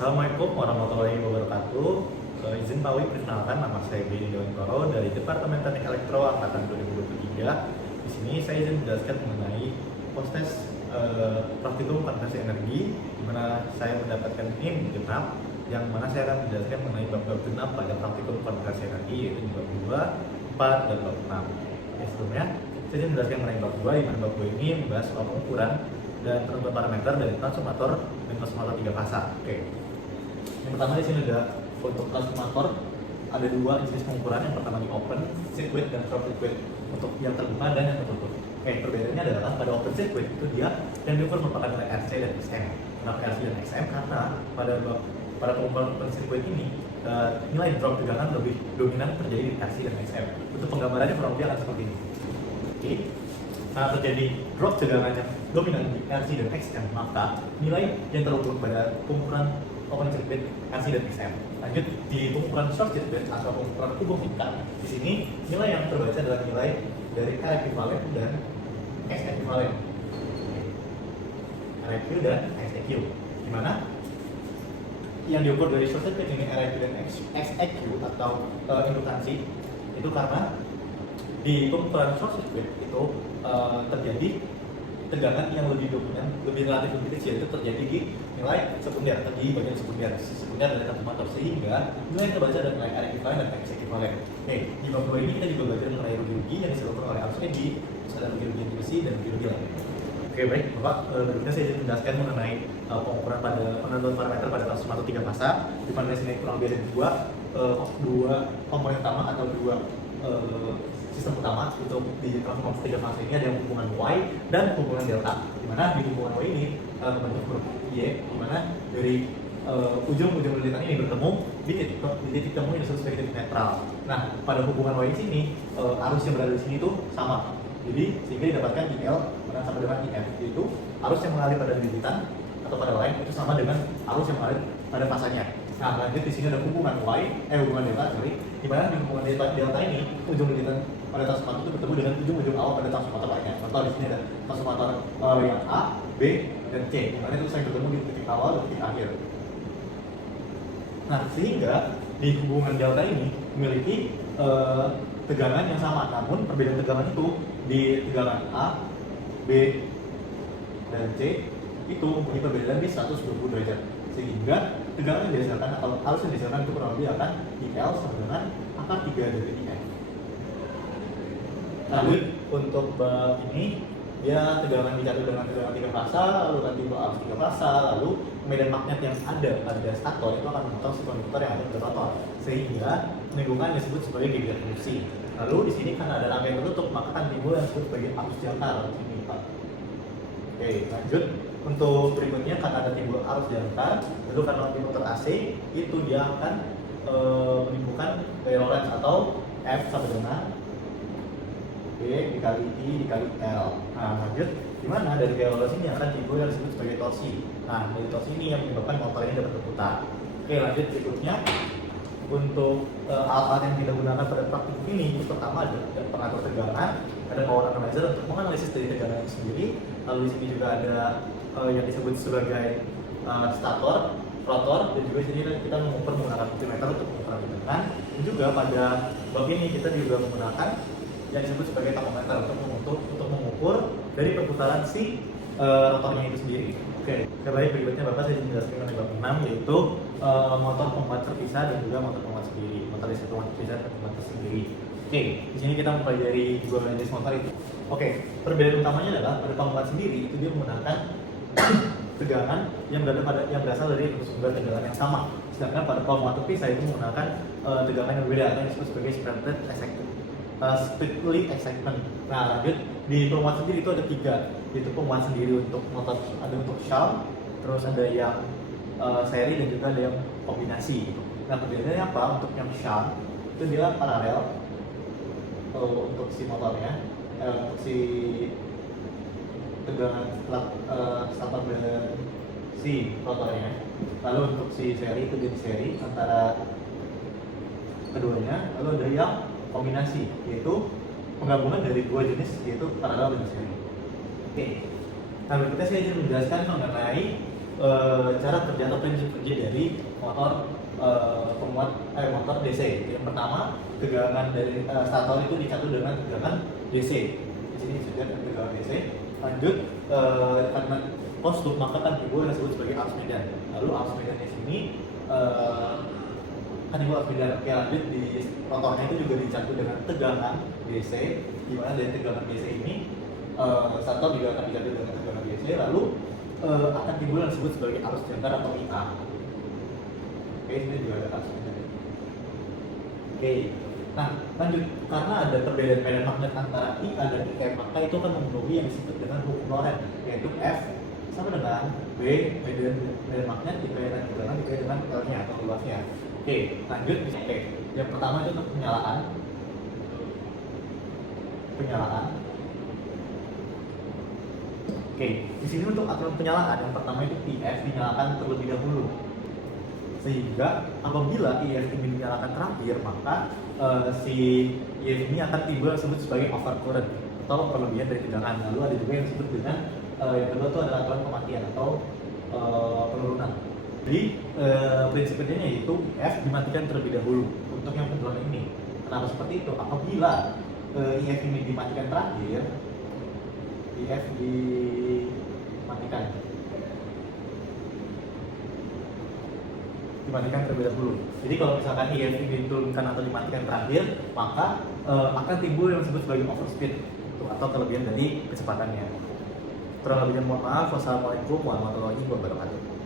Assalamualaikum warahmatullahi wabarakatuh. Izin Pak Wi, perkenalkan nama saya Beni Dewantoro dari Departemen Teknik Elektro Angkatan 2023. Di sini saya izin menjelaskan mengenai proses praktikum konversi energi, di mana saya mendapatkan NIM genap, yang mana saya akan menjelaskan mengenai bab-bab genap pada praktikum konversi energi, yaitu di bab 2, 4, dan bab 6. Sebelumnya, saya izin menjelaskan mengenai bab 2, di mana bab 2 ini membahas soal pengukuran dan penentuan parameter dari transformator dan transformator 3 fasa. Yang pertama di sini ada untuk transformator, ada dua jenis pengukuran. Yang pertama di open circuit dan short circuit, untuk yang terbuka dan yang tertutup. Perbedaannya adalah pada open circuit itu dia yang diukur merupakan nilai RC dan XM. Kenapa RC dan XM? Karena pada pengukuran open circuit ini nilai drop tegangan lebih dominan terjadi di RC dan XM. Untuk penggambarannya kurang lebih akan seperti ini. Nah, terjadi drop tegangan yang dominan di RC dan XM, maka nilai yang terukur pada pengukuran open circuit RC dan XM. Lanjut di pengukuran short circuit atau pengukuran kubung tingkat. Di sini nilai yang terbaca adalah nilai dari R equivalent dan X equivalent. R eq dan X eq. Di mana yang diukur dari short circuit ini R eq dan X eq atau indukansi, itu karena di pengukuran short circuit itu terjadi tegangan yang lebih dominan, lebih relatif lebih kecil, itu terjadi di nilai sekunder, di bagian sekunder dari transformator, sehingga nilai yang terbaca adalah nilai R equivalent dan X equivalent. Di bab 2 ini kita juga belajar mengenai rugi-rugi yang disebutkan oleh arus ED, terus ada rugi-rugi besi dan rugi-rugi lain. Baik, Bapak, berikutnya saya ingin menjelaskan mengenai pengukuran pada penentuan parameter pada transformator 3 fasa. Di mana di sini kurang lebih ada dua komponen utama atau dua sistem utama untuk di transformator 3 fasa ini. Ada yang hubungan Y dan hubungan delta. Di mana di hubungan Y ini membentuk huruf Y, di mana dari ujung-ujung lilitan ini bertemu di titik temu yang disebut sebagai titik netral. Nah, pada hubungan Y sini arus yang berada di sini itu sama. Jadi sehingga didapatkan IL sampai dengan IF, yaitu arus yang mengalir pada lilitan atau pada line itu sama dengan arus yang mengalir pada fasanya. Nah, lanjut di sini ada hubungan hubungan delta, di mana di hubungan delta ini ujung lilitan pada transformator itu bertemu dengan ujung-ujung awal pada transformator lainnya. Contoh di sini ada transformator yang A, B, dan C, di mana itu saya bertemu di titik awal dan titik akhir. Nah, sehingga di hubungan delta ini memiliki tegangan yang sama, namun perbedaan tegangan itu di tegangan A, B, dan C itu mempunyai perbedaan di 120 derajat, sehingga tegangan yang dihasilkan atau arus yang dihasilkan itu kurang lebih akan IL sama dengan akar 3 dari IF. Lalu untuk bab ini dia tegangan dicatat dengan tegangan 3 fasa, lalu nanti arus 3 fasa, lalu medan magnet yang ada pada stator itu akan memotong si konduktor yang ada pada rotor, sehingga lingkungan disebut sebagai gebiar induksi. Lalu di sini karena ada rangkaian tertutup, maka akan timbul yang disebut sebagai arus jangkar di sini, Pak. Lanjut untuk berikutnya, karena ada timbul arus jangkar, lalu karena motor AC itu dia akan menimbulkan gaya Lorentz atau F sama dengan B dikali I dikali L. Nah, lanjut di mana dari gaya Lorentz ini akan timbul yang disebut sebagai torsi. Nah, dari torsi ini yang menyebabkan motor ini dapat berputar. Lanjut berikutnya untuk alat-alat yang kita gunakan pada praktikum ini, itu pertama ada pengatur tegangan, ada power analyzer untuk menganalisis dari tegangan itu sendiri. Lalu di sini juga ada yang disebut sebagai stator, rotor, dan juga di sini kita mengukur menggunakan multimeter untuk mengukur tegangan. Dan juga pada bab ini kita juga menggunakan yang disebut sebagai tachometer untuk mengukur dari perputaran si rotornya itu sendiri. Baik, berikutnya Bapak saya menjelaskan mengenai bab 6, yaitu motor pemuat terpisah dan juga motor pemuat sendiri, motor listrik pemuat terpisah dan pemuat tersendiri. Di sini kita mempelajari dua jenis motor itu. Perbedaan utamanya adalah pada pemuat sendiri itu dia menggunakan tegangan yang berasal dari sumber tegangan yang sama, sedangkan pada pemuat terpisah itu menggunakan tegangan yang berbeda atau yang disebut sebagai strictly excitement. Nah, lanjut di pemuat sendiri itu ada 3, yaitu pemuat sendiri untuk motor, ada untuk shunt, terus ada yang seri, dan juga ada yang kombinasi gitu. Nah, perbedaannya apa? Untuk yang shunt itu dia paralel untuk si motornya, untuk si tegangan starter dan si rotornya. Lalu untuk si seri itu jadi seri antara keduanya. Lalu ada yang kombinasi, yaitu penggabungan dari dua jenis, yaitu paralel dan seri. Nah, berikutnya saya ingin menjelaskan mengenai cara kerja atau prinsip kerja dari motor motor DC. Yang pertama, tegangan dari stator itu dicatat dengan tegangan DC. Di sini disebutkan tegangan DC. Lanjut, karena closed loop maka kan timbul yang disebut sebagai arus medan. Lalu arus medan di sini kan timbul arus medan. Oke, lanjut, di rotornya itu juga dicatat dengan tegangan DC, di mana dari tegangan DC ini stator juga akan dicatat dengan tegangan DC. Lalu akan timbul yang disebut sebagai arus jangkar atau IA. Oke, ini juga ada arus medan. Oke, nah lanjut, karena ada perbedaan medan magnet antara IA dan IF, maka itu akan memenuhi yang disebut dengan hukum Lorentz, yaitu F sama dengan B medan magnet dikalikan tegangan dikalikan dengan L-nya atau luasnya. Oke, lanjut. Oke, yang pertama itu untuk penyalaan. Oke, di sini untuk aturan penyalaan yang pertama itu IF dinyalakan terlebih dahulu. Sehingga apabila IF ini dinyalakan terakhir, maka si IF ini akan timbul yang disebut sebagai overcurrent atau perlebihan dari tegangan. Lalu ada juga yang disebut dengan yang kedua itu adalah aturan kematian atau penurunan. Jadi prinsip kerjanya yaitu IF dimatikan terlebih dahulu untuk yang pendulum ini. Kenapa seperti itu? Apabila IF ini dimatikan terakhir, IF dimatikan terlebih dahulu. Jadi kalau misalkan IF ini diturunkan atau dimatikan terakhir, maka akan timbul yang disebut sebagai overspeed atau kelebihan dari kecepatannya. Kurang lebihnya mohon maaf. Wassalamualaikum warahmatullahi wabarakatuh.